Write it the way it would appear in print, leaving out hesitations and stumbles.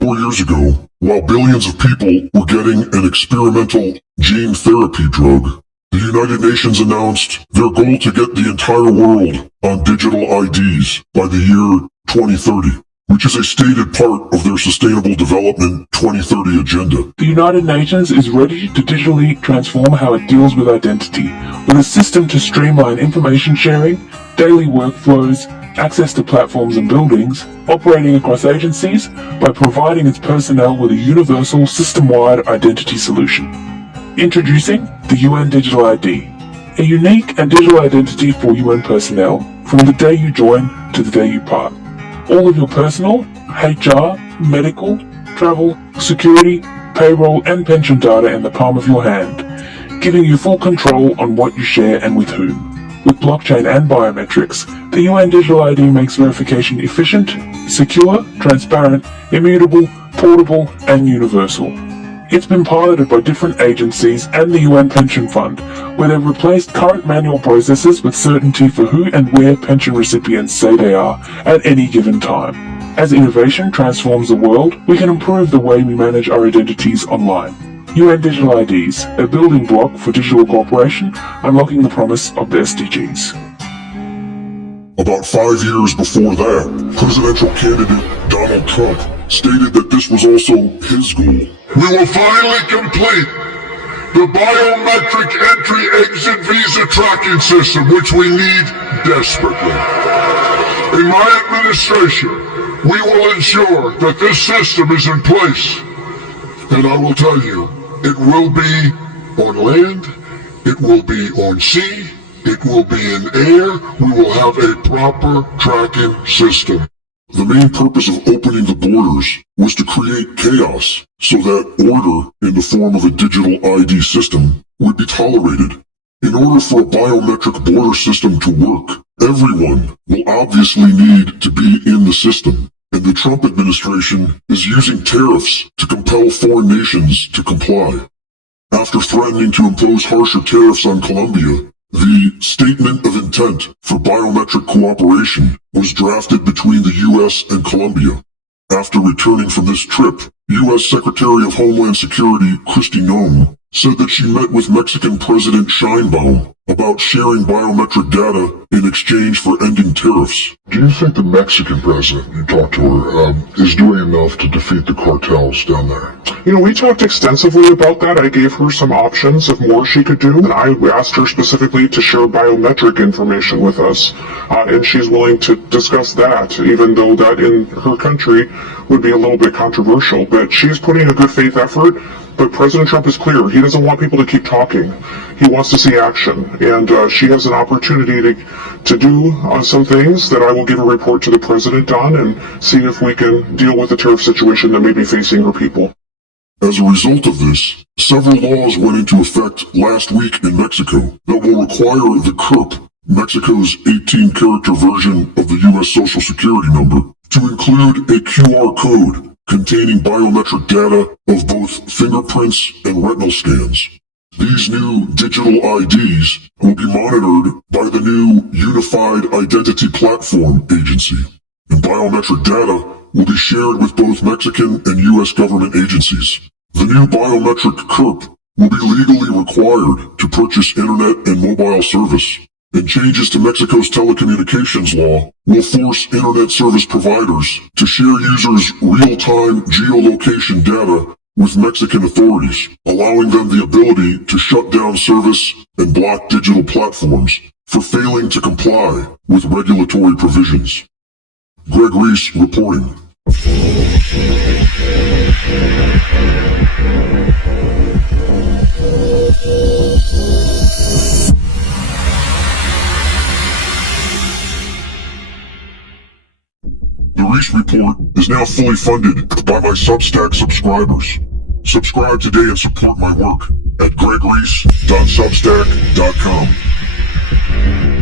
4 years ago, while billions of people were getting an experimental gene therapy drug, the United Nations announced their goal to get the entire world on digital IDs by the year 2030, which is a stated part of their Sustainable Development 2030 agenda. The United Nations is ready to digitally transform how it deals with identity, with a system to streamline information sharing, daily workflows, access to platforms and buildings, operating across agencies, by providing its personnel with a universal, system-wide identity solution. Introducing the UN Digital ID, a unique and digital identity for UN personnel from the day you join to the day you part. All of your personal, HR, medical, travel, security, payroll and pension data in the palm of your hand, giving you full control on what you share and with whom. With blockchain and biometrics, the UN Digital ID makes verification efficient, secure, transparent, immutable, portable and universal. It's been piloted by different agencies and the UN Pension Fund, where they've replaced current manual processes with certainty for who and where pension recipients say they are at any given time. As innovation transforms the world, we can improve the way we manage our identities online. UN Digital IDs, a building block for digital cooperation, unlocking the promise of the SDGs. About 5 years before that, presidential candidate Donald Trump stated that this was also his goal. We will finally complete the biometric entry-exit visa tracking system, which we need desperately. In my administration, we will ensure that this system is in place. And I will tell you, it will be on land, it will be on sea, it will be in air. We will have a proper tracking system. The main purpose of opening the borders was to create chaos so that order in the form of a digital ID system would be tolerated. In order for a biometric border system to work, everyone will obviously need to be in the system. And the Trump administration is using tariffs to compel foreign nations to comply. After threatening to impose harsher tariffs on Colombia, the Statement of Intent for Biometric Cooperation was drafted between the U.S. and Colombia. After returning from this trip, U.S. Secretary of Homeland Security Kristi Noem said that she met with Mexican President Sheinbaum about sharing biometric data in exchange for ending tariffs. Do you think the Mexican president, you talked to her, is doing enough to defeat the cartels down there? We talked extensively about that. I gave her some options of more she could do, and I asked her specifically to share biometric information with us, and she's willing to discuss that, even though that in her country would be a little bit controversial. But she's putting a good faith effort. But President Trump is clear. He doesn't want people to keep talking. He wants to see action. And she has an opportunity to do some things that I will give a report to the president on and see if we can deal with the tariff situation that may be facing her people. As a result of this, several laws went into effect last week in Mexico that will require the CURP, Mexico's 18-character version of the U.S. Social Security number, to include a QR code containing biometric data of both fingerprints and retinal scans. These new digital IDs will be monitored by the new Unified Identity Platform Agency, and biometric data will be shared with both Mexican and U.S. government agencies. The new biometric CURP will be legally required to purchase internet and mobile service, and changes to Mexico's telecommunications law will force internet service providers to share users' real-time geolocation data with Mexican authorities, allowing them the ability to shut down service and block digital platforms for failing to comply with regulatory provisions. Greg Reese reporting. The Reese Report is now fully funded by my Substack subscribers. Subscribe today and support my work at gregreese.substack.com.